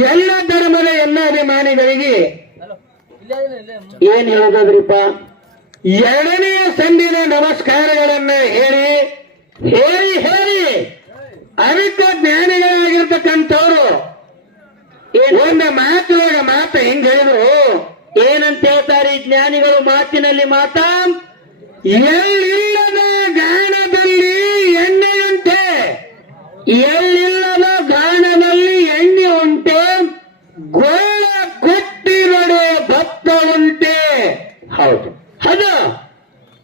ಎಲ್ಲ ಧರ್ಮದ ಎಲ್ಲ ಅಭಿಮಾನಿಗಳಿಗೆ ಏನ್ ಹೇಳೋದ್ರಿಪ್ಪ, ಎರಡನೆಯ ಸಂದಿನ ನಮಸ್ಕಾರಗಳನ್ನ ಹೇಳಿ ಹೇಳಿ ಹೇಳಿ ಅವಿಕ ಜ್ಞಾನಿಗಳಾಗಿರ್ತಕ್ಕಂಥವ್ರು ಒಂದು ಮಾತೊಳಗ ಮಾತು ಹಿಂಗ್ ಹೇಳಿದ್ರು. ಏನಂತ ಹೇಳ್ತಾರೆ ಈ ಜ್ಞಾನಿಗಳು ಮಾತಿನಲ್ಲಿ ಮಾತ, ಎಲ್ಲಿಲ್ಲದ ಗಾಣದಲ್ಲಿ ಎಣ್ಣೆ ಉಂಟೆ, ಎಲ್ಲಿಲ್ಲದ ಗಾಣದಲ್ಲಿ ಎಣ್ಣೆ ಉಂಟೆ, ಗೋಳ ಕೊಟ್ಟಿರಡೆ ಭತ್ತ ಉಂಟೆ. ಹೌದು, ಅದು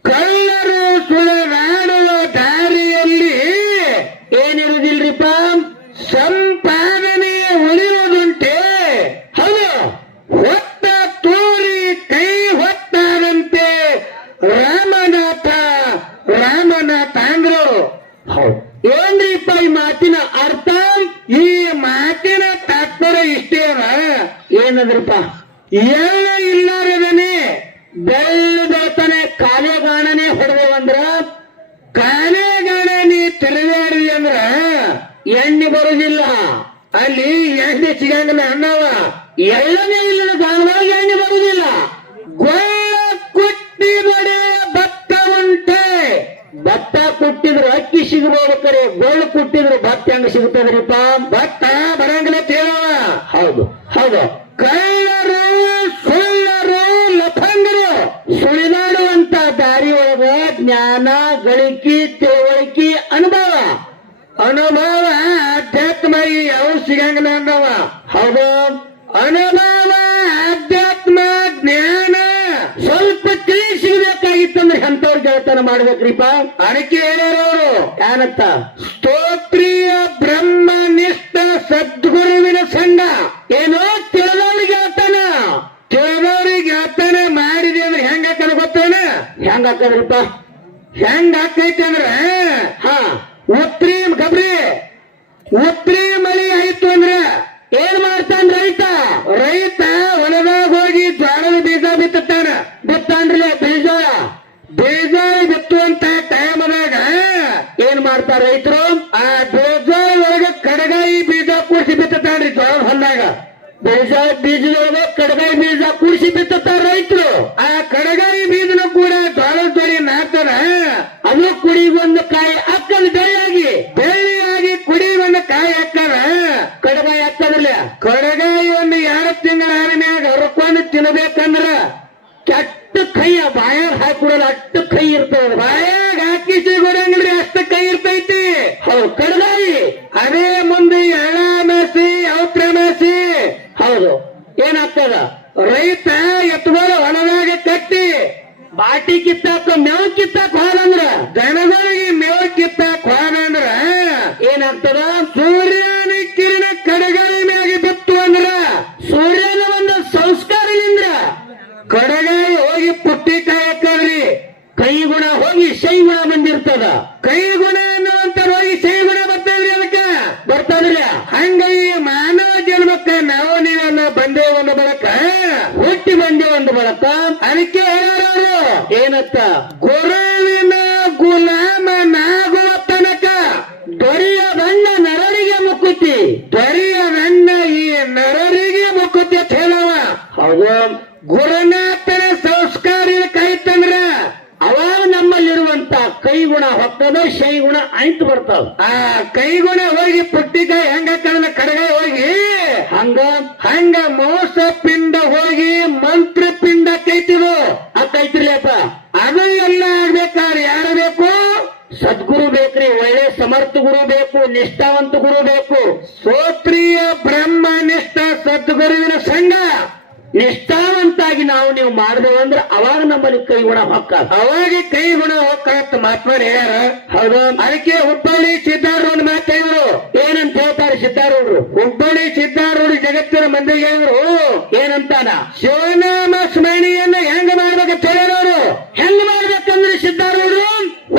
ಕಳ್ಳರು ಸುಳಿದಾಡುವ ದಾರಿಯಲ್ಲಿ ಏನಿರುವುದಿಲ್ರಿಪ್ಪ, ಸಂಪಾದನೆ ಉಳಿಯುವುದುಂಟೆ. ಹೌದು, ಹೊತ್ತ ತೋರಿ ಕೈ ಹೊತ್ತಾದಂತೆ ರಾಮನಾಥ ರಾಮನಾಥ ಅಂದ್ರು. ಹೌದು, ಏನ್ರಿಪ್ಪ ಈ ಮಾತಿನ ಅರ್ಥ? ಈ ಮಾತಿನ ತಾತ್ಪರ್ಯ ಇಷ್ಟೇ ಅದ. ಏನಂದ್ರಪ್ಪ, ಎಲ್ಲ ಇಲ್ಲಾರದನೆ ಬೆಳ್ತಾನೆ ಕಾಲೆಗಾಣನೆ ಹೊಡೆದೇವಂದ್ರ, ಕಾಲೆಗಾಣ ನೀ ತಿರುಗಾಡಿದಿ ಅಂದ್ರ ಎಣ್ಣೆ ಬರುದಿಲ್ಲ, ಅಲ್ಲಿ ಎಣ್ಣೆ ಸಿಗಂಗಿಲ್ಲ ಅನ್ನವ. ಎಳ್ಳನೇ ಇಲ್ಲದ ಗಾಣದಾಗ ಎಣ್ಣೆ ಬರುದಿಲ್ಲ. ಗೋಳ ಕುಟ್ಟಿ ಬಡೆ ಭತ್ತ ಉಂಟೆ, ಭತ್ತ ಕುಟ್ಟಿದ್ರು ಅಕ್ಕಿ ಸಿಗಬಹುದು, ಕರೆ ಗೋಳು ಕುಟ್ಟಿದ್ರು ಭತ್ತ ಹೆಂಗ ಸಿಗುತ್ತದ್ರಿಪ್ಪ? ಭತ್ತ ಬರಂಗಿಲ್ಲ ತೇಳವ. ಹೌದು ಹೌದು, ಕಳ್ಳರು ಸುಳ್ಳರು ಲಫಂಗರು ಸುಳಿದಾಡುವಂತ ದಾರಿ ಒಳಗ ಜ್ಞಾನ ಗಳಿಕೆ ತಿಳುವಳಿಕೆ ಅನುಭವ ಅನುಭವ ಅಧ್ಯಾತ್ಮ ಯಾವ ಸಿಗಂಗಿಲ್ಲ ಅನ್ನವ. ಹೌದು, ಅನುಭವ ಅಧ್ಯಾತ್ಮ ಜ್ಞಾನ ಸ್ವಲ್ಪ ತಿಳಿ ಸಿಗಬೇಕಾಗಿತ್ತಂದ್ರೆ ಎಂತವ್ರ ಗೆಳತನ ಮಾಡ್ಬೇಕ್ರಿಪ್ಪ. ಅದಕ್ಕೆ ಹೇಳ್ಯಾರವರು ಏನಂತ, ಸ್ತೋತ್ರಿಯ ಬ್ರಹ್ಮನಿಷ್ಠ ಸದ್ಗುರುವಿನ ಸಂಘ. ಏನೋ ತಿಳಿದವ್ರಿಗೆ ಗೆಳತನ, ತಿಳಿದವ್ರಿಗೆ ಗೆಳತನ ಮಾಡಿದೆ ಅಂದ್ರೆ ಹೆಂಗ ಹಾಕದ ಗೊತ್ತೇನ? ಹೆಂಗ ಹಾಕದ್ರಿಪ್ಪ? ಹೆಂಗ ಹಾಕೈತಿ ಅಂದ್ರ, ಹಾ ಉತ್ರಿ ಗಬ್ರಿ ಉತ್ರಿ ಮಳಿ ಆಯ್ತು ಅಂದ್ರ ಏನ್ ಮಾಡ್ತಾನ ರೈತ? ರೈತ ಹೊಲದಾಗ ಹೋಗಿ ಜ್ವಾಳದ ಬೀಜ ಬಿತ್ತಾನ್ರಿ. ಬೀಜ ಬೀಜ ಬಿತ್ತುವಂತ ಟೈಮದಾಗ ಏನ್ ಮಾಡ್ತಾರ ರೈತರು? ಆ ಬೀಜ ಒಳಗ ಕಡಗಾಯಿ ಬೀಜ ಕೂಡಿಸಿ ಬಿತ್ತಾನ್ರಿ. ಜ್ವಾಳದ ಹೊಲದಾಗ ಬೀಜದೊಳಗ ಕಡಗಾಯಿ ಬೀಜ ಕೂಡಿಸಿ ಬಿತ್ತಾರ ರೈತರು. ಆ ಕಡಗಾಯಿ ಬೀಜನ ಕೂಡ ಜ್ವಾಳದ ಜೋಡಿ ನಾಡ್ತಾರ. ಅದು ಕುಡಿಗೊಂದು ಕಾಯಿ ಹಾಕಲ್ ಬೆಳ್ಳಿಯಾಗಿ ಕುಡಿಗೊಂದು ಕಾಯಿ ಹಾಕಾರ ಕಡಗಾಯಿ ಹಾಕದ್ರಲ್ಲ. ಕಡಗಾಯಿಯನ್ನು 2 ತಿಂಗಳ ಮ್ಯಾಗ ಹರ್ಕೊಂಡು ತಿನ್ಬೇಕಂದ್ರ ಕೆಟ್ಟ ಕೈಯ ಬಾಯಾಗ ಹಾಕೊಡಲ್ಲ, ಅಷ್ಟು ಕೈ ಇರ್ತದ. ಬಾಯಾಗ ಹಾಕಿ ಸಿಗೋಡಂಗಿಲ್ರಿ, ಅಷ್ಟು ಕೈ ಇರ್ತೈತಿ. ಹೌದು, ಕಡಗಾಯಿ ಅದೇ ಮುಂದೆ ಎಳ ಮೇಸಿ ಔತ್ರ ಮೇಸಿ. ಹೌದು, ಏನಾಗ್ತದ? ರೈತ ಎತ್ತುಗಳ ಹೊಲದಾಗ ಕಟ್ಟಿ ಬಾಟಿ ಕಿತ್ತಾಕ ಮೇವು ಕಿತ್ತಾಕ ಹೋದಂದ್ರ, ದನಗಳಿಗೆ ಮೇವು ಕಿತ್ತಾಕ ಹೋದಂದ್ರ ಏನಾಗ್ತದ? ಸೂರ್ಯನ ಕಿರಣ ಕಡಗಾಯಿ ಮ್ಯಾಗ ಬಿತ್ತು ಅಂದ್ರ ಸೂರ್ಯನ ಒಂದು ಸಂಸ್ಕಾರದಿಂದ ಕಡಗಾಯಿ ಹೋಗಿ ಪುಟ್ಟಿ ಕಾಯಕ್ಕದ್ರಿ, ಕೈ ಗುಣ ಹೋಗಿ ಶೈ ಗುಣ ಬಂದಿರ್ತದ. ಕೈ ಗುಣ ಅನ್ನುವಂತ ಹೋಗಿ ಶೈ ಗುಣ ಬರ್ತದ್ರಿ, ಅದಕ್ಕ ಬರ್ತದ್ರಿ. ಹಂಗ ಈ ಮಾನವ ಜನ್ಮಕ್ಕ ನಾವು ನೀವೆಲ್ಲ ಬಂದೇ ಒಂದು ಬಳಕ, ಹುಟ್ಟಿ ಬಂದೇ ಒಂದು ಬಳಕ. ಅದಕ್ಕೆ ಹೇಳೋರು ಏನತ್ತ, ಗುರುವಿನ ಗುಲಾಮನಾಗುವ ತನಕ ದೊರೆಯದಣ್ಣ ನರರಿಗೆ ಮುಕ್ಕುತಿ, ದೊರೆಯದಣ್ಣ ಈ ನರರಿಗೆ ಮುಕ್ಕುತಿ ಅಂತ ಹೇಳವ. ಹೌದು, ಗುರುನಾಥನ ಸಂಸ್ಕಾರ ಕಾಯ್ತಂದ್ರ ಅವಾಗ ನಮ್ಮಲ್ಲಿರುವಂತ ಕೈಗುಣ ಹೊಕ್ಕದ, ಶೈಗುಣ ಆಯ್ತು ಬರ್ತಾವ. ಆ ಕೈಗುಣ ಹೋಗಿ ಪುಟ್ಟಿಕಾಯಿ ಹೆಂಗ ಕಡಗಾಯಿ ಹೋಗಿ ಹಂಗ ಮೋಸ ಪಿಂಡ ಹೋಗಿ ಮಂತ್ರ ಪಿಂಡ ಕೈತಿದು ಕೈತಿರ್ಲಪ್ಪ. ಅದು ಎಲ್ಲ ಆಗ್ಬೇಕಾದ್ರೆ ಯಾರು ಬೇಕು? ಸದ್ಗುರು ಬೇಕ್ರಿ, ಒಳ್ಳೆ ಸಮರ್ಥ ಗುರು ಬೇಕು, ನಿಷ್ಠಾವಂತ ಗುರು ಬೇಕು. ಸ್ತೋತ್ರಿಯ ಬ್ರಹ್ಮನಿಷ್ಠ ಸದ್ಗುರುವಿನ ಸಂಘ ನಿಷ್ಠಾವಂತಾಗಿ ನೀವು ಮಾಡಿದೆವಂದ್ರೆ ಅವಾಗ ನಮ್ಮಲ್ಲಿ ಕೈ ಗುಣ ಹೊಕ್ಕ, ಅವಾಗ ಕೈ ಗುಣ ಹೊಕ್ಕ ಮಹಾತ್ಮರು ಹೇಳ್ಯಾರ. ಹೌದು, ಅದಕ್ಕೆ ಹುಬ್ಬಳ್ಳಿ ಸಿದ್ದಾರೂಢ ಮಾತು ಹೇಳಿದ್ರು. ಏನಂತ ಹೇಳ್ತಾರೆ ಸಿದ್ದಾರೂಢರು? ಹುಬ್ಬಳ್ಳಿ ಸಿದ್ದಾರೂಢ ಜಗತ್ತಿನ ಮಂದಿಗೆ ಹೇಳಿದ್ರು ಏನಂತಾನ, ಶಿವನಾಮ ಸ್ಮರಣೆಯನ್ನ ಹೆಂಗ ಮಾಡ್ಬೇಕಂತ ಹೇಳಿರೋರು. ಹೆಂಗ ಮಾಡ್ಬೇಕಂದ್ರೆ ಸಿದ್ದಾರೂಢರು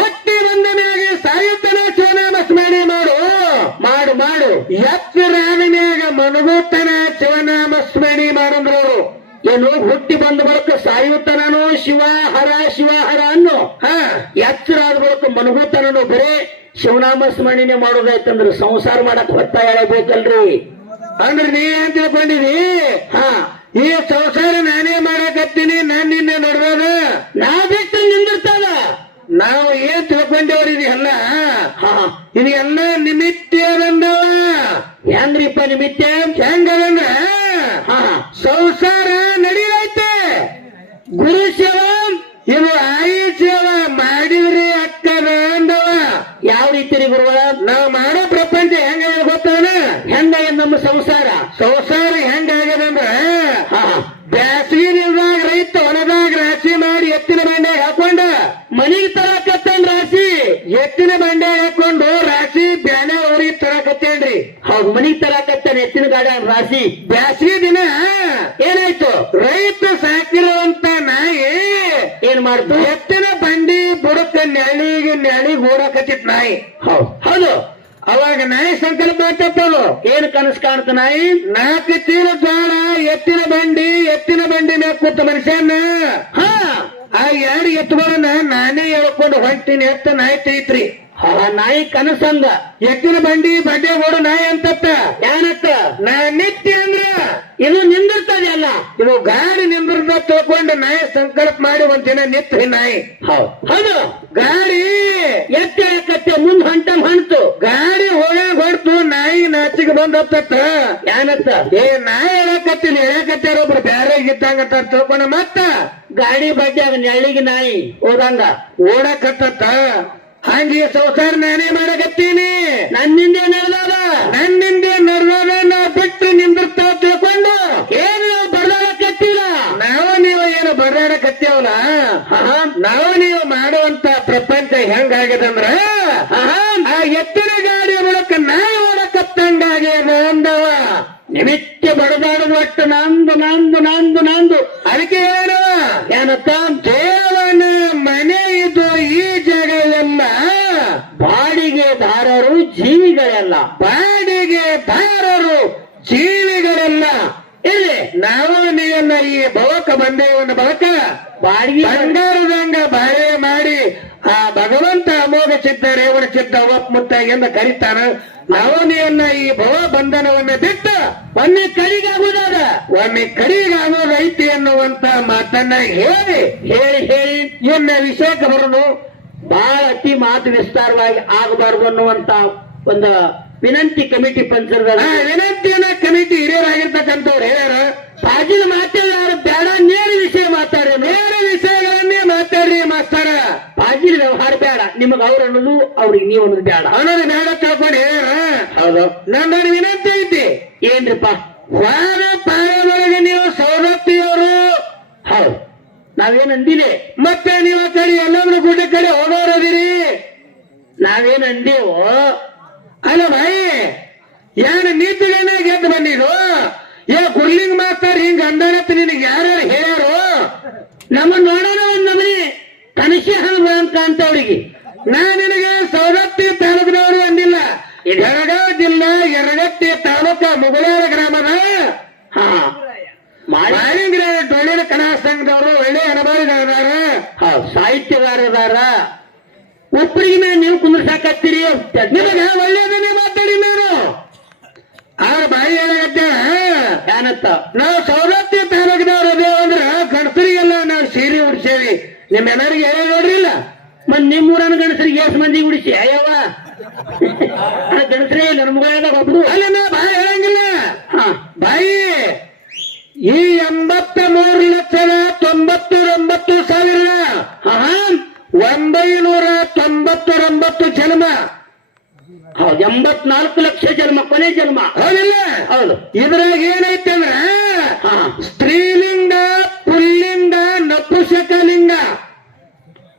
ಒಟ್ಟಿ ಬಂದ ಮ್ಯಾಗ ಸಾಯುತ್ತನ ಶಿವನಾಮ ಸ್ಮರಣೆ ಮಾಡು ಮಾಡು ಮಾಡು, ಎತ್ತರಾದ ಮ್ಯಾಗ ಮನಗುತ್ತನ ಶಿವನಾಮ ಸ್ಮರಣೆ ಮಾಡಂದ್ರು. ಏನು ಹುಟ್ಟಿ ಬಂದ ಬಳಿಕ ಸಾಯುತ್ತನೋ ಶಿವಹರ ಶಿವಹರ ಅನ್ನೋ, ಎಚ್ಚರಾದ ಬಳಿಕ ಮನಗುತ್ತನೋ ಬರೇ ಶಿವನಾಮ ಸ್ಮರಣೆ ಮಾಡೋದಾಯ್ತಂದ್ರೆ ಸಂಸಾರ ಮಾಡಕ್ ಹೊತ್ತ ಹೇಳಬೇಕಲ್ರಿ. ಅಂದ್ರೆ ನೀ ಏನ್ ತಿಳ್ಕೊಂಡಿದಿ? ಹಾ, ಈ ಸಂಸಾರ ನಾನೇ ಮಾಡಕತ್ತೀನಿ, ನಾನ್ ನಿನ್ನೆ ನೋಡ್ಬೋದ, ನಾ ಬಿಟ್ಟು ನಿಂದಿರ್ತದ. ನಾವು ಏನ್ ತಿಳ್ಕೊಂಡೇವ್ರಿ ಇದೆಲ್ಲ? ಹಾ, ಇದೆಲ್ಲ ನಿಮಿತ್ತ ಬಂದವ. ಹೆಂಗ್ರಿಪ್ಪ ನಿಮಿತ್ತ? ಹೆಂಗದಂದ್ರ ಹಾ, ಸಂಸಾರ ನಡೀಲೈತೆ, ಗುರು ಸೇವ ಇದು ಆಯಿ ಸೇವ ಮಾಡಿದ್ರಿ ಅಕ್ಕದ ಅಂದವ. ಯಾವ ರೀತಿ ರೀ ಗುರುಗಳ? ನಾವ್ ಮಾಡೋ ಪ್ರಪಂಚ ಹೆಂಗ ಗೊತ್ತವನ? ಹೆಂಗ ನಮ್ಮ ಸಂಸಾರ? ಸಂಸಾರ ಹೆಂಗಾಗ್ಯದಂದ್ರ ಹಾ, ಬ್ಯಾಸಗಿ ದಿನದಾಗ ರೈತ ಹೊಲದಾಗ ರಾಶಿ ಮಾಡಿ ಎತ್ತಿನ ಬಂಡೆ ಹಾಕೊಂಡ ಮನಿಗೆ ತರಕತ್ತೇನ್ ರಾಶಿ? ಎತ್ತಿನ ಬಂಡೆ ಹಾಕೊಂಡು ರಾಶಿ ಬ್ಯಾನೆ ಊರಿಗೆ ತರಕತ್ತೇನ್ರಿ. ಹೌದು, ಮನಿಗೆ ತರಕತ್ತೇನೆ ಎತ್ತಿನ ಗಾಡಿ ರಾಶಿ. ಬ್ಯಾಸಗಿ ದಿನ ಏನಾಯ್ತು? ರೈತ ಸಾಕಿರುವಂತ ನಾಯಿ ಏನ್ ಮಾಡ್ತು? ಎತ್ತಿನ ಬಂಡಿ ಬುಡಕ ನೆಳಿಗೆ ಓಡಕತ್ತಿತ್ ನಾಯಿ. ಹೌದು, ಅವಾಗ ನಾಯಿ ಸಂಕಲ್ಪ ಮಾಡ್ತಪ್ಪದು. ಏನ್ ಕನಸು ಕಾಣ್ತ ನಾಯಿ? 4 ಚೀಲ ಜ್ವಾಳ ಎತ್ತಿನ ಬಂಡಿ ಮ್ಯಾಗ ಕೂತ ಮನುಷ್ಯನ ಹಾ, ಆ 2 ಎತ್ತುಗಳನ್ನ ನಾನೇ ಹೇಳ್ಕೊಂಡು ಹೊಂಟಿನಿ ಎತ್ತ ನಾಯಿ ತೈತ್ರಿ. ನಾಯಿ ಕನಸಂದ ಎತ್ತಿನ ಬಂಡಿ ಓಡು ನಾಯಿ ಅಂತತ್ತ. ಏನತ್ತ? ನಾ ನಿತ್ಯ ಅಂದ್ರ ಇದು ನಿಂದಿರ್ತದೆ ಅಲ್ಲ, ಇದು ಗಾಡಿ ನಿಂದ್ರದ ತಿಳ್ಕೊಂಡು ನಾಯಿ ಸಂಕಲ್ಪ ಮಾಡಿ ಒಂದ್ ದಿನ ನಿತ್ರಿ ನಾಯಿ. ಹೌದು, ಗಾಡಿ ಎತ್ತಕತ್ತೆ ಮುಂದ್ ಹೊಂಟು ಗಾಡಿ ಹೊಡ್ತು ನಾಯಿ ನಾಚಿಗೆ ಬಂದ್ ಹತ್ತತ್ತ. ಏನತ್ತ? ಏ ನಾಯಿ ಹೇಳಕತ್ತಾರ ಒಬ್ರು ಬ್ಯಾರೆ ಇದ್ದಂಗ ತಿಳ್ಕೊಂಡ ಮತ್ತ ಗಾಡಿ ಬಡ್ಡಿ ಆಗ ನೆಳ್ಳಿಗೆ ನಾಯಿ ಹೋದಂಗ ಓಡಕತ್ತ. ಹಂಗೆ ಸಂಸಾರ ನಾನೇ ಮಾಡಕತ್ತೀನಿ, ನನ್ನಿಂದ ನಡೆದಾದ ನಾ ಬಿಟ್ಟು ನಿಂದಿರ್ತಾವ ತಿಳ್ಕೊಂಡು ಏನು ಬರ್ದಾಡಕತ್ತಿಲ್ಲ. ನಾವು ನೀವು ಏನು ಬರ್ದಾಡಕತ್ತೇವಲ್ಲ, ನಾವು ನೀವು ಮಾಡುವಂತ ಪ್ರಪಂಚ ಹೆಂಗಾಗ್ಯದಂದ್ರ ಆ ಎತ್ತಿನ ಗಾಡಿ ಮೂಲಕ ನಾಯಿ ಓಡಕತ್ತಂಗಾಗ್ಯದ ಅಂದವ. ನಿಮಿತ್ತ ಬಡದಾಡದ ಒಟ್ಟು ನಂದು ಅದಕ್ಕೆ ಏನು ಏನತ್ತ? ದೇವನ ಮನೆ ಇದು ಈ ಜಗವೆಲ್ಲ ಬಾಡಿಗೆದಾರರು ಜೀವಿಗಳೆಲ್ಲ. ಬಾಡಿಗೆದಾರರು ಜೀವಿಗಳೆಲ್ಲ. ಇಲ್ಲಿ ನಾವು ನೀವನ್ನ ಈ ಬವಕ ಬಂದೇವನ್ನ ಬವಕ ಬಾಡಿಗೆ ಬಂಗಾರದಂಗ ಬಾಳೆ ಮಾಡಿ ಆ ಭಗವಂತ ಅಮೋಘ ಚಿತ್ತ ರೇವಣ ಚಿತ್ತ ಒಪ್ ಮುತ್ತ ಎಂದು ಕರೀತಾನ. ನಾವು ನೀವನ್ನ ಈ ಭವ ಬಂಧನವನ್ನ ಬಿಟ್ಟು ಒಮ್ಮೆ ಕಡಿಗಾಗೋದೈತಿ ಎನ್ನುವಂತ ಮಾತನ್ನ ಹೇಳಿ ಇನ್ನ ವಿಷಯಕ್ಕೆ ಬರೋದು ಬಹಳ ಅತಿ ಮಾತು ವಿಸ್ತಾರವಾಗಿ ಆಗಬಾರದು ಅನ್ನುವಂತ ಒಂದು ವಿನಂತಿ ಕಮಿಟಿ ಪಂಚರದ ವಿನಂತಿಯನ್ನ ಕಮಿಟಿ ಹಿರಿಯರಾಗಿರ್ತಕ್ಕಂಥವ್ರು ಹೇಳ್ಯಾರ. ಪಾಜಿನ ಮಾತಾಡ ಬೇಡ, ನೇರ ವಿಷಯ ಮಾತಾಡ್ರಿ, ಬೇರೆ ವಿಷಯಗಳನ್ನೇ ಮಾತಾಡ್ರಿ ಮಾಸ್ತರ. ಪಾಜಿನ ವ್ಯವಹಾರ ಬೇಡ, ನಿಮಗ ಅವ್ರು ಅನ್ನೋದು ಅವ್ರಿಗೆ ನೀವು ಅನ್ನೋದು ಬೇಡ ಅನ್ನೋದು ಬೇಡ ತಿಳ್ಕೊಂಡು ಹೇಳ್ಯಾರ. ಹೌದು, ನನ್ನ ವಿನಂತಿ ಐತಿ. ಏನ್ರಿಪ್ಪ? ವಾದ ಪಾಯದೊಳಗೆ ನೀವು ಸೌದತ್ತಿಯವರು. ಹೌದು, ನಾವೇನ್ ಅಂದಿಲೆ? ಮತ್ತೆ ನೀವು ಆ ಕಡೆ ಎಲ್ಲಾದ್ರೂ ಗುಡ್ಡ ಕಡೆ ಹೋಗೋರದಿರಿ. ನಾವೇನ್ ಅಂದೇವೋ? ಅಲ್ಲ ಭಾಯಿ, ಏನ್ ನೀತಿಗಳನ್ನ ಗೆದ್ದು ಬಂದಿದ್ದು? ಕುರ್ಲಿಂಗ್ ಮಾಸ್ತಾರ ಹಿಂಗ ಅಂದಾರತ್ ನಿನಗೆ ಯಾರು ಹೇಳ್ಯಾರು? ನಮ್ಮ ನೋಡೋಣ ಒಂದ್ ನಮನಿ ಕನಸಿ ಹಂಗ ಅಂತ ಅವ್ರಿಗೆ. ನಾ ನಿನಗೆ ಸೌದತ್ತಿ ತಾಲೂಕಿನವರು ಅಂದಿಲ್ಲ. ಬೆಳಗಾವಿ ಜಿಲ್ಲಾ ಯರಗಟ್ಟಿ ತಾಲೂಕ ಮುಗುಳಾರ ಗ್ರಾಮದ ಮಾಳಿಂಗ್ರ ಡೊಳ್ಳಿನ ಕಲಾ ಸಂಘದವರು ಒಳ್ಳೆ ಅನುಭವಿದಾರ, ಸಾಹಿತ್ಯಗಾರದಾರ. ಒಬ್ಬರಿಗೆ ಮೇಲೆ ನೀವು ಕುಂದ್ರಸಾಕತ್ತೀರಿ. ನಿಮಗೆ ಒಳ್ಳೆಯದನ್ನೇ ಮಾತಾಡಿ ನಾನು. ಅವ್ರ ಬಾಯಿ ಹೇಳಗತ್ತ ಏನತ್ತ? ನಾವು ಸೌದತ್ತಿ ತಾಲೂಕಿನವ್ರು ಅದೇವ ಅಂದ್ರ ಗಣಸರಿಗೆಲ್ಲ ನಾವು ಸೀರೆ ಉಡ್ಸೇವಿ. ನಿಮ್ಮೆಲ್ಲರಿಗೆ ಹೇಳಿ ನೋಡ್ರಿಲ್ಲ. ಮತ್ ನಿಮ್ಮೂರನ ಗಣಸರಿಗೆ ಎಷ್ಟು ಮಂದಿ ಉಡಿಸಿ ಅಯ್ಯವ ಗಣಸರೇ ಇಲ್ಲ ನಮ್ಗಳಾಗ ಒಬ್ರು ಅಲ್ಲಿ ನಾ ಬಾಯಿ ಹೇಳಂಗಿಲ್ಲ. ಬಾಯಿ ಈ 83,99,999 ಜನ್ಮ. ಹೌದು, 84 ಲಕ್ಷ ಜನ್ಮ, ಕೊನೆ ಜನ್ಮ. ಹೌದಿಲ್ಲ? ಹೌದು. ಇದ್ರಾಗ ಏನೈತೆ ಅಂದ್ರ ಸ್ತ್ರೀಲಿಂಗ, ಪುಲ್ಲಿಂಗ, ನಪುಂಸಕಲಿಂಗ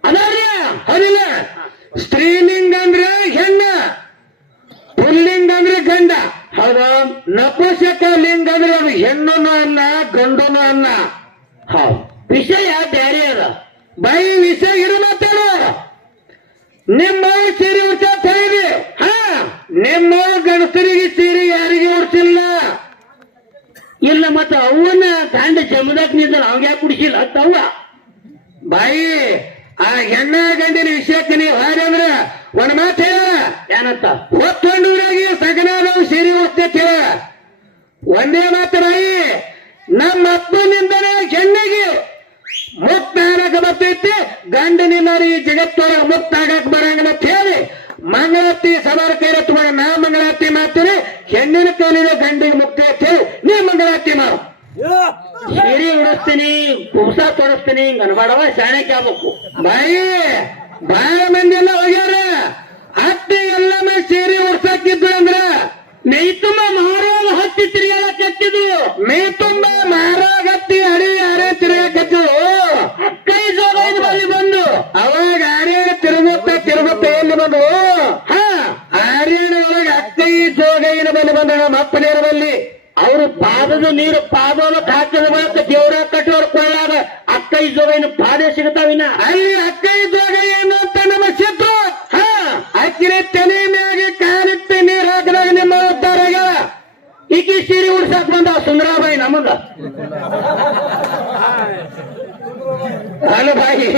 ಅದಾರ್ಯ. ಹೌದಿಲ್ಲ? ಸ್ತ್ರೀಲಿಂಗ ಅಂದ್ರೆ ಹೆಣ್ಣ, ಪುಲ್ಲಿಂಗ ಅಂದ್ರೆ ಗಂಡ. ಹೌದು. ನಪುಂಸಕ ಲಿಂಗ ಅಂದ್ರೆ ಅದು ಹೆಣ್ಣನು ಅಲ್ಲ, ಗಂಡನು ಅಲ್ಲ. ಹೌದು, ವಿಷಯ ಬ್ಯಾರೆ ಅದ. ಬೈ ವಿಷಯ ಇರು ಮಾತಾಡು. ನಿಮ್ಮ ಸೀರೆ ಉಡ್ಸತ್ ಹೇಳಿ. ನಿಮ್ಮ ಗಣಸರಿಗೆ ಸೀರೆ ಯಾರಿಗೆ ಉಡ್ಸಿಲ್ಲ? ಇಲ್ಲ, ಮತ್ತ ಅವನ ಗಂಡ ಜಮದಾಗ ನಿಂದ ಅವಾಗ ಯಾಕೆ ಕುಡಿಸಿಲ್ಲ ತವ್ವ? ಬಾಯಿ ಆ ಹೆಣ್ಣ ಗಂಡಿನ ವಿಷಯಕ್ಕೆ ನೀವು ಹಾಗೆ ಅಂದ್ರ ಒಂದ್ ಮಾತು ಹೇಳ. ಏನಂತ? ಹೊತ್ತೊಂಡೂರಾಗಿ ಸಗನಾದವ್ ಸೀರೆ ಉಡ್ತೇತ್ ಹೇಳ. ಒಂದೇ ಮಾತು ಬಾಯಿ, ನಮ್ಮ ಅಪ್ಪನಿಂದನೇ ಹೆಣ್ಣಿಗೆ ಮುಕ್ತ ಆಗಕ ಬರ್ತೈತಿ, ಗಂಡನಿಂದ ಈ ಜಗತ್ತೊಳಗೆ ಮುಕ್ತ ಆಗಕ್ ಬರಂಗಿಲ್ಲ ಅಂತ ಹೇಳಿ ಮಂಗಳಾರತಿ ಸವಾರ ಕೈಲ ತಗೊಂಡ ನಾ ಮಂಗಳಾರತಿ ಮಾಡ್ತೀನಿ, ಹೆಣ್ಣಿನ ಕೈಲಿನ ಗಂಡಿಗೆ ಮುಕ್ತಿ ಅಂತ ಹೇಳಿ ನೀ ಮಂಗಳಾರತಿ ಮಾಡು. ಸೀರೆ ಉಡಿಸ್ತೀನಿ, ಕುಬ್ಸ ತೊಡಸ್ತೀನಿ, ಹಿಂಗ ಅನ್ಬಾಡವ, ಶಾಣೆಗೆ ಆಗ್ಬೇಕು. ಬಾಯಿ ಬಹಳ ಮಂದಿ ಎಲ್ಲ ಹೋಗ್ಯಾರ, ಅತ್ತಿ ಎಲ್ಲಮ್ಮ ಸೀರೆ ಉಡ್ಸಾಕಿದ್ರು ಅಂದ್ರ ಮೈ ತುಂಬ ಮಾರುವಾಗ ಹತ್ತಿ ತಿರುಗಾಡಕತ್ತಿದ್ರು, ಮೇ ತುಂಬ ಮಾರಾಗತ್ತಿ ಅಡಿ ಯಾರೇ ತಿರುಗಕತ್ತು, ಕೈ ಜೋಗೈದು ಬಳಿ ಬಂದು ಅವಾಗ ಆರ್ಯಣ ತಿರುಗುತ್ತ ಎಲ್ಲಿ ಬಂದು ಆರ್ಯಣ ಒಳಗೆ ಅಕ್ಕೈ ಜೋಗೈನ ಬಲ್ಲಿ ಬಂದ ನಮ್ಮ ಅಪ್ಪನೇರ ಬಲ್ಲಿ ಅವರು ಪಾದದ ನೀರು ಪಾದೋಲಕ್ಕೆ ಹಾಕಿದ ಬಳಿಕ ದೇವರ ಕಟ್ಟೋರ್ ಕೊಳ್ಳಾಗ ಅಕ್ಕೈ ಜೋಗೈನ ಪಾದ ಸಿಗತಾವಿನ ಅಲ್ಲಿ ಅಕ್ಕೈ ಜೋಗಯ್ಯನು ಅಂತ ನಮ್ಮ ಸಿದ್ದು ಅಕ್ಕಿನ ತಲೆ ಮ್ಯಾಗೆ ಕಾಲಿಟ್ಟು ನೀರು ಹಾಕಿದಾಗ ನಿಮ್ಮ ಉತ್ತಾರಾಗ ಈಕಿ ಸೀರೆ ಉಡ್ಸಾಕ್ ಬಂದ ಸುಂದರಾಬಾಯಿ ನಮಗ. ಅಲ್ಲ ಬಾಯಿ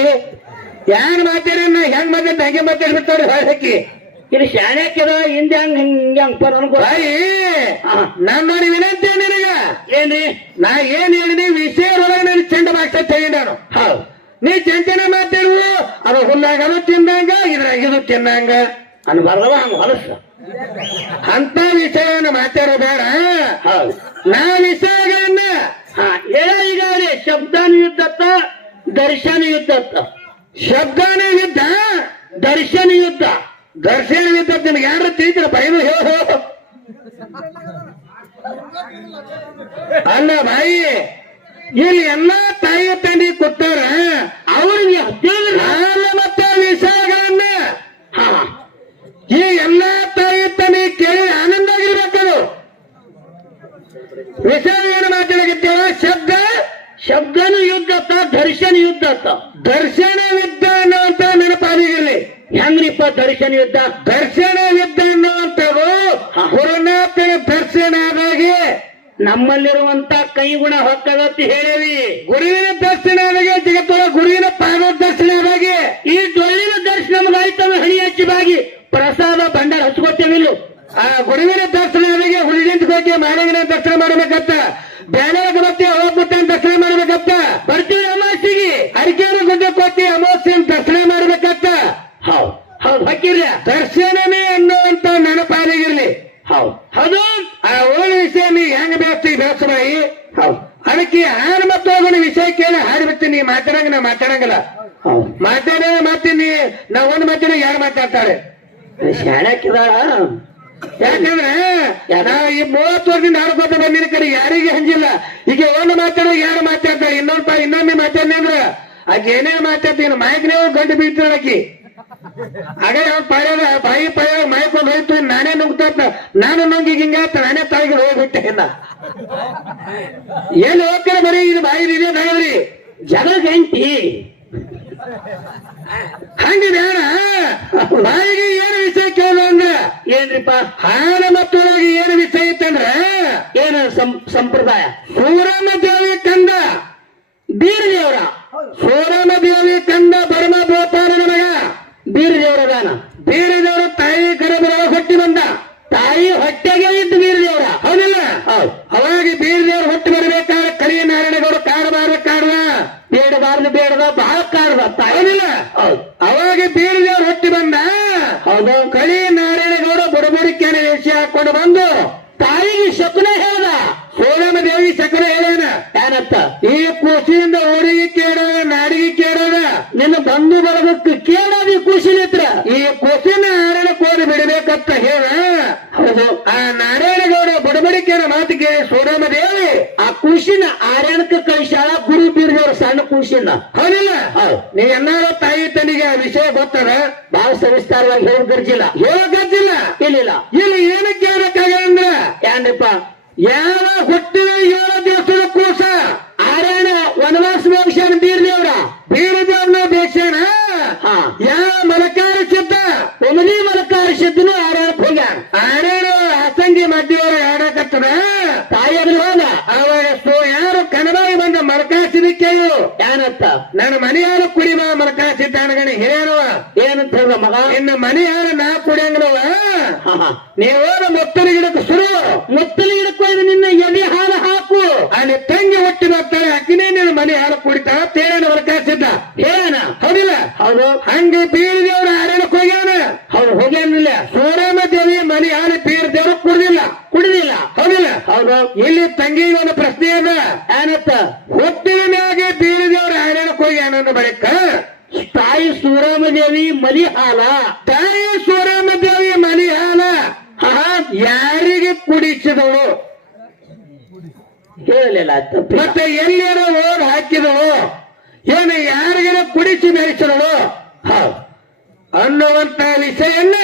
ಯಾರು ಮಾತಾಡಿ ಹೆಂಗ್ ಮಾತಾಡ್ತ ಹಂಗೆ ಮಾತಾಡ್ಬಿಡ್ತಾರೆ ಹಾಕಿ ಇದು ಶಾಣ್ಯಾಕ್ಯದ ಹಿಂದೆ ಹಂಗ ಅನ್ಕೋ. ಬಾಯಿ ನಮ್ಮ ವಿನಂತಿ ನಿನಗ ಏನ್ರಿ, ನಾ ಏನ್ ಹೇಳಿನಿ ವಿಷಯ ಒಳಗೆ ನಾನು ಚಂಡ ಭಾಷೆ ತೆಗಿ ನಾನು. ಹೌದು, ನೀ ಚಂಚನ ಮಾತಾಡುವ ಅದು ಹುಲ್ಲಾಗ ಅದು ತಿಂದಂಗ ಇದ್ರಾಗ ಇದು ತಿನ್ನಂಗ ಅನ್ಬಾರ್ದವ ಹಂಗ ಹೊಲಸ. ಅಂತ ವಿಷಯವನ್ನು ಮಾತಾಡೋ ಬೇಡ. ಹೌದು, ನಾ ವಿಷಯಗಳನ್ನ ಹೇಳ ಈಗ ರೀ, ಶಬ್ದಾನು ಯುದ್ಧತ್ತ ದರ್ಶನ ಯುದ್ಧತ್ತ. ಶಬ್ದಾನೇ ಯುದ್ಧ, ದರ್ಶನ ಯುದ್ಧ. ದರ್ಶನ ಯುದ್ಧ ನಿನಗೆ ಯಾರು ತಿಳಿದ್ರ ಬೈದು ಹೇಳು. ಅಲ್ಲ ಬಾಯಿ, ಇಲ್ಲಿ ಎಲ್ಲಾ ತಾಯಿ ತಂಡಿ ಕೊಟ್ಟಾರ, ಅವ್ರಿಗೆ ಹಾಲ ಮತ್ತೆ ವಿಷಯಗಳನ್ನ ಈ ಎಲ್ಲಾ ತಾಯಿ ತಂಡಿ ಕೇಳಿ ಆನಂದ ಆಗಿರ್ಬೇಕದು. ವಿಷಯ ಏನು ಮಾತಾಡಕತ್ತೇವ? ಶಬ್ದ ಶಬ್ದನು ಯುದ್ಧತ್ತ, ದರ್ಶನ ಯುದ್ಧತ್ತ. ದರ್ಶನ ಯುದ್ಧ ಅನ್ನುವಂತ ನೆನಪಾಗಿರಲಿ. ಹೆಂಗ್ರಿಪ್ಪ ದರ್ಶನ ಯುದ್ಧ? ದರ್ಶನ ಯುದ್ಧ ಅನ್ನುವಂಥದ್ದು ಗುರುನಾಥನ ದರ್ಶನ ಆದಾಗೆ ನಮ್ಮಲ್ಲಿರುವಂತ ಕೈ ಗುಣ ಹೊಕ್ಕದತ್ತಿ ಹೇಳೇವಿ. ಗುರುವಿನ ದರ್ಶನ ಆದಾಗೆ ಜಗತ್ತೊಳ ಗುರುವಿನ ಪಾದ ದರ್ಶನ ಆದಾಗೆ ಈ ಡೊಳ್ಳಿನ ದರ್ಶನ ನಮಗಾಯ್ತವ ಹಣಿ ಹಚ್ಚಿ ಬಾಗಿ ಪ್ರಸಾದ ಭಂಡಾರ ಹಚ್ಕೋತೇವಿಲ್ಲ. ಆ ಗುರುವಿನ ದರ್ಶನ ಆದಾಗೆ ಹುಳಿಗಿಂತ ಹೋಗಿ ಮಾನವನ ದರ್ಶನ ಮಾಡಬೇಕತ್ತ, ಬ್ಯಾನರ್ಗ ಮತ್ತೆ ಹೋಗ್ಬಿಟ್ಟ ದರ್ಶನ ಮಾಡ್ಬೇಕತ್ತ, ಬರ್ತೀವಿ ಅಮಾಸಿಗೆ ಅಡಿಕೆಯನ್ನು ಗುಡ್ಡಕ್ಕೆ ಹೋಗಿ ಅಮಾವಾಸ್ಯನ ದರ್ಶನ ಮಾಡ್ಬೇಕತ್ತ. ಹೌದು ಹೌದು ಹಾಕಿರ್ಯ ದರ್ಶನನೇ ಅನ್ನುವಂತ ನೆನಪಾಗಿರ್ಲಿ. ಹೌದು ಹೌದು. ಆ ಓಣ ವಿಷಯ ನೀ ಹೆಂಗ ಬೇಸ್ತಿ ಬೇಸಬಾಯಿ. ಹೌದು, ಅದಕ್ಕೆ ಹಾಡು ಮತ್ತು ಹೋಗೋಣ ವಿಷಯ ಕೇಳಿ ಹಾಡಿ ಬಿಡ್ತೀನಿ. ನೀ ಮಾತಾಡಂಗ ನಾ ಮಾತಾಡಂಗಿಲ್ಲ, ಹೌದು. ಮಾತಾಡ ಮಾತೀನಿ. ನಾ ಒಂದು ಮಾತಾಡ ಯಾರು ಮಾತಾಡ್ತಾರೆ? ಶಾಣ್ಯಾಕಿದಾಳ. ಯಾಕಂದ್ರೆ ನಾವು ಈ 30 ವರ್ಷದಿಂದ ಆಡ್ಕೊತ ಬಂದಿನ ಕಡೆ ಯಾರಿಗೆ ಹಂಗಿಲ್ಲ. ಈಗ ಒಂದು ಮಾತಾಡೋ ಯಾರು ಮಾತಾಡ್ತಾರೆ, ಇನ್ನೊಮ್ಮೆ ಮಾತಾಡ್ನಿ ಅಂದ್ರ ಆಕೆ ಏನೇ ಮಾತಾಡ್ತೀನಿ ಮಾಯಕ್ನೇ ಗಂಟು ಬೀಳ್ತಾಳ ಆಕಿ. ಹಾಗೆ ಪಾಳ್ಯದ ಬಾಯಿ ಪಾಳ್ಯ ಮಾಯ್ಕೊಂಡು ಹೋಯ್ತು, ನಾನೇ ನುಗ್ತ ನಾನು ನುಂಗಿ ಹಿಂಗಾತ ನಾನೇ ತಾಯಿಗೆ ಹೋಗ್ಬಿಟ್ಟೆ. ಏನ್ ಹೋಗ್ತಾರೆ ಬರೀ ಇದು ಬಾಯಿ ಇದೆ ನಾಯದ್ರಿ ಜಗಳ ಗಂಟಿ ಹಂಗ ಬೇಡ. ಬಾಯಿಗೆ ಏನು ವಿಷಯ ಕೇಳ ಅಂದ್ರ ಏನ್ರಿಪ್ಪ? ಹಾಲ ಮತ್ತೊಳಗೆ ಏನು ವಿಷಯ ಇತ್ತಂದ್ರ ಏನು ಸಂಪ್ರದಾಯ? ಸೂರಮ್ಮ ದೇವಿ ಕಂದ ಬೀರ ದೇವರ. ಸೂರಮ್ಮ ದೇವಿ ಕಂದ ಬರ್ಮ ಗೋಪಾಲನ ಮಗ ಬೀರ ದೇವರ ದಾನ. ಬೀರ ದೇವರ ತಾಯಿ ಗರ್ಭದ ಹೊಟ್ಟಿ ಬಂದ. ತಾಯಿ ಹೊಟ್ಟೆಗೆ ಇದ್ದು ಬೀರ ದೇವರ. ಹೌದಿಲ್ಲ? ಹೌದು. ಅವಾಗ ಬೀರ ದೇವ್ರ ಹೊಟ್ಟಿ ಬರಬೇಕಾದ್ರೆ ಕರಿಯ ನಾರಾಯಣಗೌಡ ಕಾಡಬಾರ್ದ ಬೇಡಬಾರ್ದು ಬೇಡದ ಬಹಳ ಕಾಡ್ದ ತಾಯಿ. ಹೌದಿಲ್ಲ? ಹೌದು. ಅವಾಗ ಬೀರ ದೇವ್ರ ಹೊಟ್ಟಿ ಬಂದ. ಹೌದು. ಕಳಿ ನಾರಾಯಣಗೌಡ ಬುಡಬುಡಿಕೆನೆ ವೇಷ ಹಾಕೊಂಡು ಬಂದು ತಾಯಿಗೆ ಶಕುನ ಹೇಳ್ದ. ಸೂರಮ್ಮ ದೇವಿ ಶಕುನ ಹೇಳ್ಯಾನ, ಏನತ್ತ? ಈ ಖುಷಿಯಿಂದ ಊರಿಗೆ ಕೇಳೋದ ನಾಡಿಗೆ ಕೇಳೋದ ನಿನ್ನ ಬಂಧು ಬಳಗಕ್ಕೆ ಕೇಳೋದು ಖುಷಿಲಿತ್ರ ಈ ಖುಷಿನ ನಾರಾಯಣ ಕೋರಿ ಬಿಡಬೇಕಂತ ಹೇಳ. ಹೌದು. ಆ ನಾರಾಯಣಗೌಡ ಬುಡಬಡಿಕೆಯ ಮಾತಿಗೆ ಸೂರಮ್ಮ ದೇವಿ ಆ ಖುಷಿನ ಆರ್ಯಾಣಕ್ಕೆ ಕಳಿಸಾಳ ಗುರು ಬೀರದೇವ್ರ ಸಣ್ಣ ಖುಷಿನ. ಹೌದಿಲ್ಲ? ಹೌದು. ನೀ ಎಲ್ಲಾರು ತಾಯಿ ತನಿಗೆ ಆ ವಿಷಯ ಗೊತ್ತದ? ಬಹಳ ಸವಿಸ್ತಾರವಾಗಿ ಹೇಳೋದಿಲ್ಲ. ಹೇಳಕ್ಕಾಗಿಲ್ಲ. ಇಲ್ಲಿಲ್ಲ. ಇಲ್ಲಿ ಏನಕ್ಕೆ ಹೇಳ್ಬೇಕಾಗ ಅಂದ್ರ ಏನ್ರಿಪ್ಪ? ಯಾವ ಹುಟ್ಟಿದ 7 ದಿವಸದ ಕೂಸ ಆರ್ಯಾಣ ವನವಾಸ ಮೋಕ್ಷನ ಬೀರದೇವ್ರ. ಬೀರದೇವ್ರನ್ನ ಬೇಕ್ಷಣ ಯಾವ ಮಲಕಾರ ಸಿದ್ಧ ಒಮಲಿ ಮಲಕಾರ ಸಿದ್ದನು ಆರ್ಯಾಣಕ್ಕೆ ಹೋಗ್ಯಾನ. ಆರ್ಯಾಣ ಹಸಂಗಿ ಮಧ್ಯವರು ಆಡಕತ್ತದ. ತಾಯಿ ಅದ್ರ ಹೋದ. ಅವಾಗ ಯಾರು ಕಣಬಾಯಿ ಬಂದ ಮಲಕಾಸಿದಕ್ಕೆಯು ಏನತ್ತ? ನನ್ನ ಮನೆಯಾರು ಕುಡಿಮ ಮಲಕಾಸಿದ್ದ ಅನಗಣಿ ಹೇಳವ. ಏನಂತ ಹೇಳ್ದ ಮಗ? ಇನ್ನು ಮನೆಯಾರ ನಾ ಕುಡಿಯಂಗವ ಹಾ ಹಾ. ನೀವೋದ ಮುತ್ತಲ ಗಿಡಕ್ಕೆ ಶುರು ಮುತ್ತಲಿ ಗಿಡಕ್ಕೆ ಹೋಯ್ದು ನಿನ್ನ ಎದೆ ಅಲ್ಲಿ ತಂಗಿ ಹುಟ್ಟಿ ಬರ್ತಾಳೆ ಅಕ್ಕಿನೇ ನೀನು ಮನೆ ಹಾಲು ಕುಡಿತಾಳ ತೇರನ ಹೊರಕಾಸಿದ್ದ ಹೇಳಣ ಹೌದಿಲ್ಲ ಹೌದು ಹಂಗೆ ಬೀರ್ ದೇವ್ರ ಆರೇನಕ್ ಹೋಗ್ಯಾನ ಹೌದು ಹೋಗ್ಯಾನಿಲ್ಲ ಸೂರಮ್ಮ ದೇವಿ ಮನೆ ಹಾಲು ಬೀರ್ ದೇವ್ರ ಕುಡಿದಿಲ್ಲ ಹೌದಿಲ್ಲ ಹೌದು ಇಲ್ಲಿ ತಂಗಿಗೆ ಒಂದು ಪ್ರಶ್ನೆ ಅದ ಏನತ್ತ ಹುಟ್ಟಿದ ಮ್ಯಾಗೆ ಬೀರ್ ದೇವ್ರ ಆರೇನಕ್ ಹೋಗ್ಯಾನ ಅನ್ನೋ ಬಳಿಕ ತಾಯಿ ಸೂರಮದೇವಿ ಮಲಿ ಹಾಲ ತಾಯಿ ಸೂರಮ್ಮ ದೇವಿ ಮನೆ ಹಾಲ ಯಾರಿಗೆ ಕುಡಿಸಿದಳು ಹೇಳಲಿಲ್ಲ ತಪ್ಪು ಮತ್ತೆ ಎಲ್ಲರ ಓಡ್ ಹಾಕಿದಳು ಏನು ಯಾರಿಗಾರ ಕುಡಿಸಿ ಮೇಯಿಸಿದಳು ಅನ್ನುವಂತ ವಿಷಯನ್ನ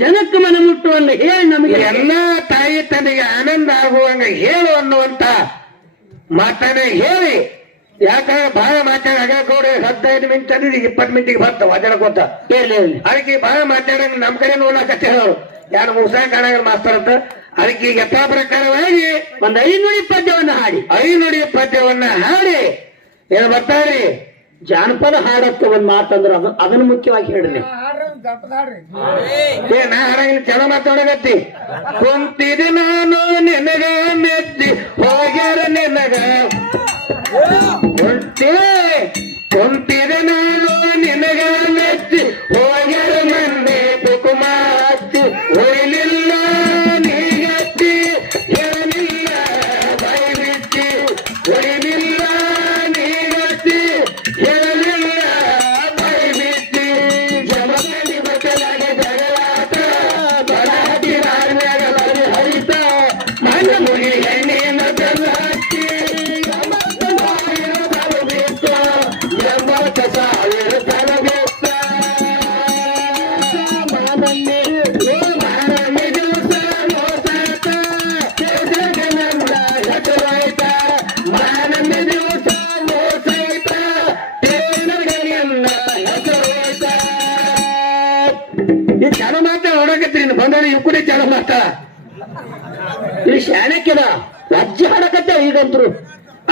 ಜನಕ್ಕೆ ಮನ ಮುಟ್ಟುವಲ್ಲ ಹೇಳಿ ನಮಗೆ ಎಲ್ಲ ತಾಯಿ ತನಗೆ ಆನಂದ ಆಗುವಂಗ ಹೇಳು ಅನ್ನುವಂತ ಮಾತನ್ನ ಹೇಳಿ ಯಾಕಂದ್ರೆ ಬಹಳ ಮಾತಾಡ ನೋಡಿ 15 ಮಿನಿಟ್ ಅಂದ್ರೆ 20 ಮಿನಿಟಿಗೆ ಬರ್ತಾವ ಮಾತಾಡ್ಕೋತ ಹೇಳಿ ಹೇಳಿ ಅದಕ್ಕೆ ಬಹಳ ಮಾತಾಡಂಗ ನಮ್ ಕಡೆ ನೋಡ್ಲಾಕತ್ತೆ ಅವರು ಯಾರು ಮುಗಿಸ ಕಾಣಂಗ ಮಾಸ್ತರ್ ಅಂತ ಅದಕ್ಕೆ ಈಗ ಯಥಾ ಪ್ರಕಾರವಾಗಿ ಒಂದು 500 ಪದ್ಯವನ್ನು ಹಾಡಿ 500 ಪದ್ಯವನ್ನ ಹಾಡಿ ಏನ್ ಬರ್ತಾರಿ ಜಾನಪದ ಹಾಡಕ್ಕೆ ಒಂದ್ ಮಾತಂದ್ರ ಅದನ್ನು ಮುಖ್ಯವಾಗಿ ಹೇಳಿದೆ ಏ ನಾ ಹಾಡಂಗಿಲ್ಲ ಚಲೋ ಮಾತಾಡಕತ್ತಿ ಕುಂತಿದೆ ನಾನು ನಿನಗ ಮೆಚ್ಚಿ ಹೋಗ್ಯಾರ ನಿನಗ ಕುಂತಿದೆ ನಾನು ನಿನಗ ಮೆಚ್ಚಿ ಹೋಗ್ಯಾರ ಮಂದೆ ಬುಕುಮಾಚಿ ಒಯ್ಲಿಲ್ಲ ನೀಗತ್ತಿ ಹೇಳಲಿಲ್ಲ ಬೈಬಿಚ್ಚಿ ಒಯ್ಲಿಲ್ಲ ನೀಗತ್ತಿ ಹೇಳಲಿಲ್ಲ ಬೈಬಿಚ್ಚಿ ಜಮದಲ್ಲಿ ಬದಲಾಗಿ ಜಗಳಾಟ ಬರಾಟಿ ರಾಜ್ಯಾಗ ಬರಿ ಹರಿತ ಮಣ್ಣ ಮುಗಿ ಎಣ್ಣೆಯನ್ನು ಬೆಲ್ಲ ಹಚ್ಚಿ 80,000 ತರಬೇಕು ಮಾನವೇ ದಿವಸ ಮೋಸಾತ ದೇಶಗಳೆಲ್ಲ ಹೆಸರಾಯ್ತ ಮಾನವೇ ದಿವಸ ಮೋಸಾಯ್ತ ದೇಶಗಳೆಲ್ಲ ಹೆಸರಾಯ್ತ ಈ ಚಾಲು ಮಾತಾಡ ಹೊಡಕತ್ರಿ ಇನ್ನು ಬಂದ ಇವ್ ಕೂಡ ಚಾಲು ಮಾತಾಡ ಇಲ್ಲಿ ಶಾಣಕ್ಯದ ಲಜ್ಜೆ ಹಾಡಕತ್ತೆ ಈಗಂತರು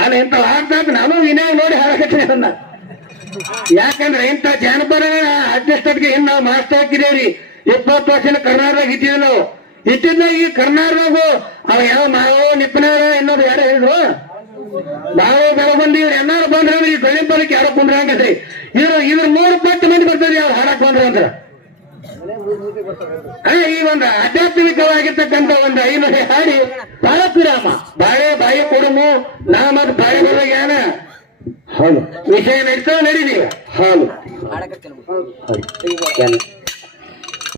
ಅಲ್ಲ ಇಂಥ ಹಾಡ್ತಾಕ ನಾನು ವಿನಯ ನೋಡಿ ಹಾಡಕತ್ತೀನಿ ಅದನ್ನ ಯಾಕಂದ್ರೆ ಇಂಥ ಜಾನಪದಗಳ ಅಡ್ಜಸ್ಟ್ಗೆ ಇನ್ನು ನಾವು ಮಾಸ್ಟರ್ ಹಾಕಿದೇವ್ರಿ 20 ವರ್ಷ ಕರ್ನಾಟಕದಾಗ ಇದ್ದೀವಿ ನಾವು ಇಟ್ಟಿದ್ದಾಗ ಈ ಕರ್ನಾಟಕದಾಗು ಅವ ಯಾವ ಮಾವು ನಿಪ್ಪನಾರ ಇನ್ನೊಂದು ಯಾರು ಹೇಳಿದ್ರು ನಾವು ಬರ ಬಂದಿವ್ರು ಎಲ್ಲಾರು ಬಂದ್ರ ಈ ಗಣಿ ಬರಕ್ಕೆ ಯಾರು ಕುಂದ್ರ ಹಂಗದ್ರಿ ಇದ್ರ 3 ಪಟ್ಟು ಮಂದಿ ಬರ್ತದೆ ಅವ್ರು ಹಾಡಕ್ ಬಂದ್ರ ಅಂತ ಈ ಒಂದು ಆಧ್ಯಾತ್ಮಿಕವಾಗಿರ್ತಕ್ಕಂಥ ಒಂದು 500 ಹಾಡಿ ಬಾಳ ವಿರಾಮ ಬಾಯಿ ಕೊಡುಮು ನಾ ಮತ್ತೆ ಬಾಯಿ ಬರೋಗ ಏನ ಹೌದು ವಿಷಯ ನಡೀತಾವ ನಡೀಲಿ ಹೌದು